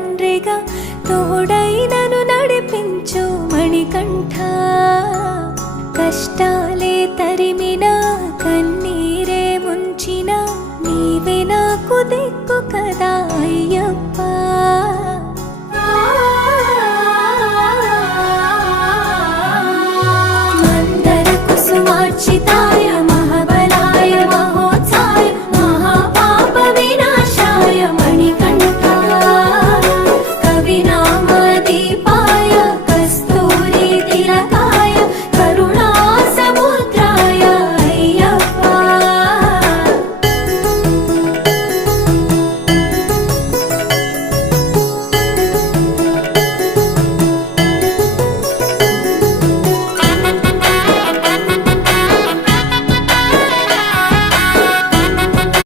తండ్రిగా తోడై నన్ను నడిపించు మణికంఠ. కష్టాలే తరిమినా కన్నీరే ముంచిన నీవే నాకు దిక్కు కదా అయ్యప్ప.